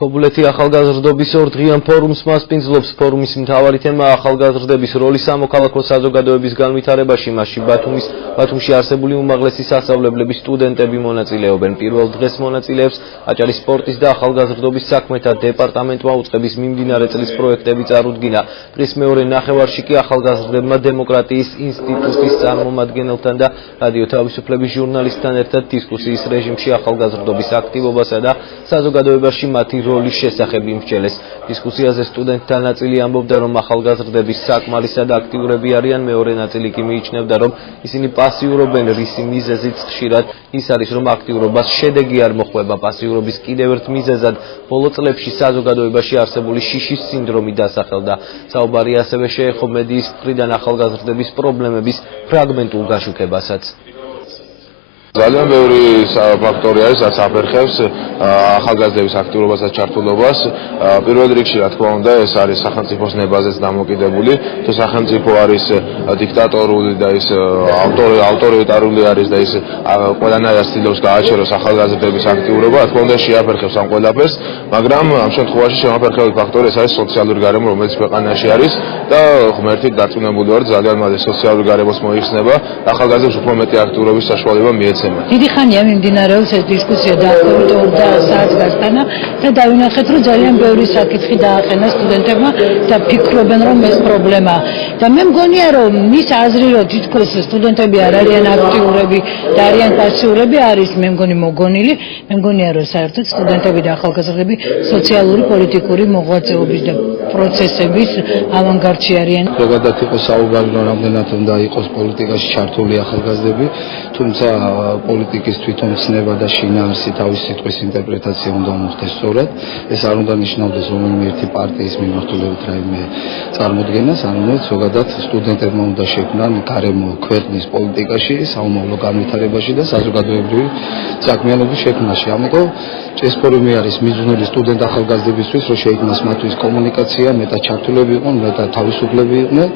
ქობულეთი ახალგაზრდობის ორდღიან ფორუმს მასპინძლობს. ფორუმის მთავარი თემა ახალგაზრდების როლი სამოქალაქო საზოგადოების განვითარებაში, მასში ბათუმში არსებული უმაღლესი სასწავლებლების სტუდენტები მონაწილეობენ. პირველ დღეს მონაწილეებს აჭარის სპორტის და ახალგაზრდობის საქმეთა დეპარტამენტმა უწყების მიმდინარე წლის პროექტები წარუდგინა. დღის მეორე ნახევარში კი ახალგაზრდებმა დემოკრატიის ინსტიტუტის წარმომადგენელთან და რადიო თავისუფლების ჟურნალისტთან ერთად დისკუსიის რეჟიმში ახალგაზრდობის აქტივობასა და საზოგადოებაში მათი როლის შესახებ იმსჯელეს. დისკუსიაზე სტუდენტთა ნაწილი ამბობდა, რომ ახალგაზრდები საკმარისად აქტიურები არიან, მეორე ნაწილი კი მიიჩნევდა, რომ ისინი პასიურობენ, რისი მიზეზიც ხშირად ის არის, რომ აქტიურობას შედეგი არ მოხვება. პასიურობის კიდევ ერთ მიზეზად ბოლო წლებში საზოგადოებაში არსებული შიშის სინდრომი დასახელდა. საუბარი ასევე შეეხო მედიის მხრიდან ახალგაზრდების პრობლემების ფრაგმენტულ გაშუქებასაც. ძალიან ბევრი ფაქტორი არის, რაც აფერხებს ახალგაზრდების აქტიურობას და ჩართულობას. პირველ რიგში, რა თქმა უნდა, ეს არის სახელმწიფოს ნებაზეც დამოკიდებული. თუ სახელმწიფო არის დიქტატორული და ის ავტორიტარული არის და ის ყველანაირად ცდილობს გააჩეროს ახალგაზრდების აქტიურობა, რა თქმა უნდა, შეაფერხებს ამ ყველაფერს, მაგრამ ამ შემთხვევაში შემაფერხებელ ფაქტორი ეს არის სოციალური გარემო, რომელიც ქვეყანაში არის და ღმერთით დარწმუნებული ვარ, ძალიან მალე სოციალური გარემოს მოიხსნება, ახალგაზრდებს უფრო მეტი აქტიურობის საშუალება მიეცემა. დიდი ხანია მიმდინარეობს ეს დისკუსია დაახლოებით 2 საათს გასტანა და დავინახეთ, რომ ძალიან ბევრი საკითხი დააყენა სტუდენტებმა და ფიქრობენ, რომ ეს პრობლემაა. და მე მგონია, რომ ის აზრი, რომ თითქოს სტუდენტები არ არიან აქტიურები და არიან პასიურები, არის მე მგონი მოგონილი. მე მგონია, რომ საერთოდ სტუდენტები და ახალგაზრდები სოციალური, პოლიტიკური მოღვაწეობის და პროცესების ავანგარდში არიან. ზოგადად იყოს საუბარი, რომ რამდენად უნდა იყოს პოლიტიკაში ჩართული ახალგაზრდები, თუმცა პოლიტიკის თვითონ ცნება და შინაარსი თავის სიტყვის ინტერპრეტაცია უნდა მოხდეს სწორად. ეს არ უნდა ნიშნავდეს რომელიმე ერთი პარტიის მიმართულებით რაიმე წარმოდგენას, არამედ ზოგადად სტუდენტებმა უნდა შექმნან გარემო ქვეყნის პოლიტიკაში, საომავლო განვითარებაში და საზოგადოებრივი საქმიანობის შექმნაში. ამიტომ ეს ფორუმი არის მიძღვნილი სტუდენტ ახალგაზრდებისთვის, რომ შეიქმნას მათთვის კომუნიკაცია, მეტად ჩართულები იყვნენ, მეტად თავისუფლები იყვნენ.